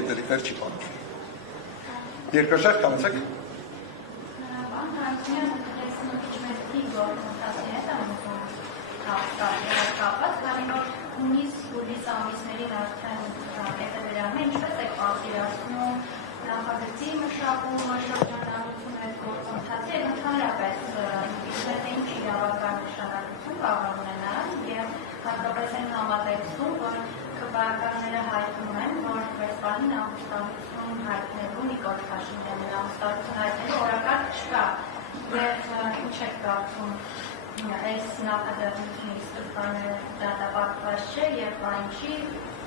գիտելիքներ չի պահանջում։ Երկրաշարժ կանցեք։ Հունիս հուլիս ամիսներին արդեն հետևելյալն է, ինչպես եք պատկերացնում նախագծի մշակումը, շրջանառությունը այդ գործընթացի, եւ ընդհանրապես ինքնետ ինչ իրավական նշանակություն կարող ունենա եւ հատկապես այն համատեքստում, որ քվեականները հայտնում են, որ Վեստֆալին ամուսնալություն հայտնելու Նիկոլ Փաշինյանի ամուսնալություն հայտնելու օրակարգ չկա եւ ինչ եք կարծում այս նախաձեռնությունի սկզբանը դատապարտված չէ եւ այնչի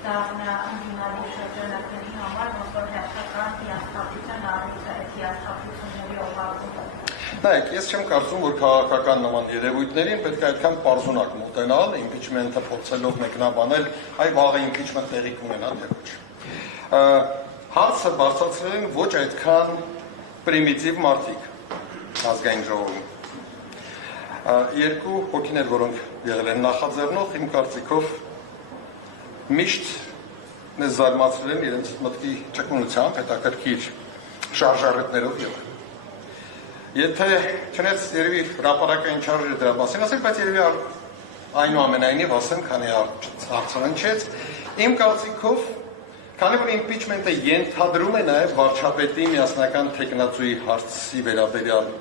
դառնա ընդդիմադիր շրջանակների համար ոնց որ հերթական հիասթափության առիթը այդ հիասթափությունների օղակումը։ Նայեք, ես չեմ կարծում, որ քաղաքական նման երևույթներին պետք է այդքան պարզունակ մոտենալ, իմպիչմենտը փորձելով մեկնաբանել, այ վաղը իմպիչմենտ տեղի կունենա թե ոչ։ Հարցը բարձրացրել են ոչ այդքան պրիմիտիվ մարդիկ ազգային ժողովում։ Երկու հոգիներ, որոնք եղել են նախաձեռնող, իմ կարծիքով միշտ մեզ զարմացրել են իրենց մտքի ճկունությամբ, հետաքրքիր շարժառիթներով եւ։ Եթե չնայած երևի հրապարակային չարժեր դրա մասին ասենք, բայց երևի այնուամենայնիվ ասեմ, քանի հարցանչեց, իմ կարծիքով, քանի որ իմպիչմենտը ենթադրում է նաեւ վարչապետի միասնական թեկնածուի հարցի վերաբերյալ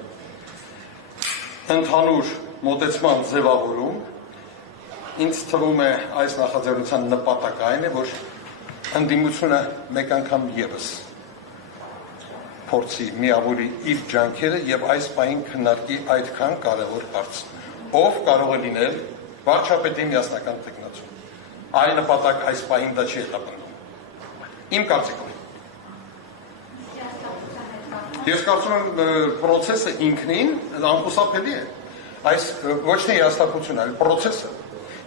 ընդհանուր մոտեցման ձևավորում, ինձ թվում է այս նախաձեռնության նպատակը այն է, որ ընդդիմությունը մեկ անգամ ևս փորձի միավորի իր ջանքերը եւ այս պահին քննարկի այդքան կարեւոր հարց, ով կարող է լինել վարչապետի միասնական թեկնածու։ Այլ նպատակ այս պահին դա չի հետապնդում։ Իմ կարծիքով։ Ես կարծում եմ պրոցեսը ինքնին անխուսափելի է։ Այս ոչ թե հիասթափություն, այլ պրոցեսը։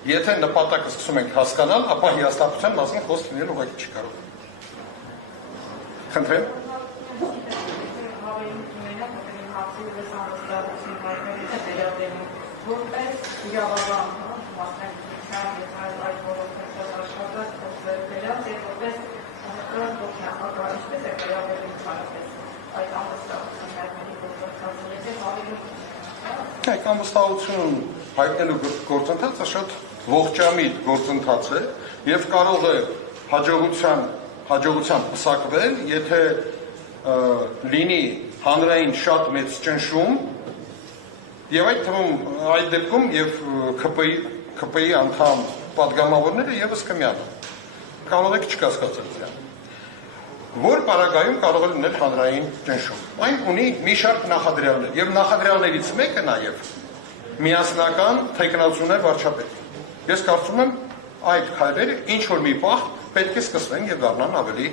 Եթե նպատակը սկսում ենք հասկանալ, ապա հիասթափության մասին խոսք լինել ուղղակի չի կարող։ Խնդրեմ։ Որպես իրավաբան, մասնակցության եւ այլ ոլորտներով աշխատած փոխվելած եւ որպես նախագահ ինչպես է վերաբերվում այդ ամուսնալության հայտնելու գործընթացը ավելի Այդ ամուսնալություն հայտնելու գործընթացը շատ ողջամիտ գործընթաց է եւ կարող է հաջողությամբ պսակվել, եթե լինի հանրային շատ մեծ ճնշում եւ այդ թվում այդ դեպքում եւ ԿՊ-ի անդամ պատգամավորները եւս կմիանան։ Կարող եք չկասկածել դրան։ Որ պարագայում կարող է լինել հանրային ճնշում։ Այն ունի մի շարք նախադրյալներ եւ նախադրյալներից մեկը նաեւ միասնական թեկնածուն է վարչապետի։ Ես կարծում եմ այդ քայլերը ինչ որ մի պահ պետք է սկսվեն եւ դառնան ավելի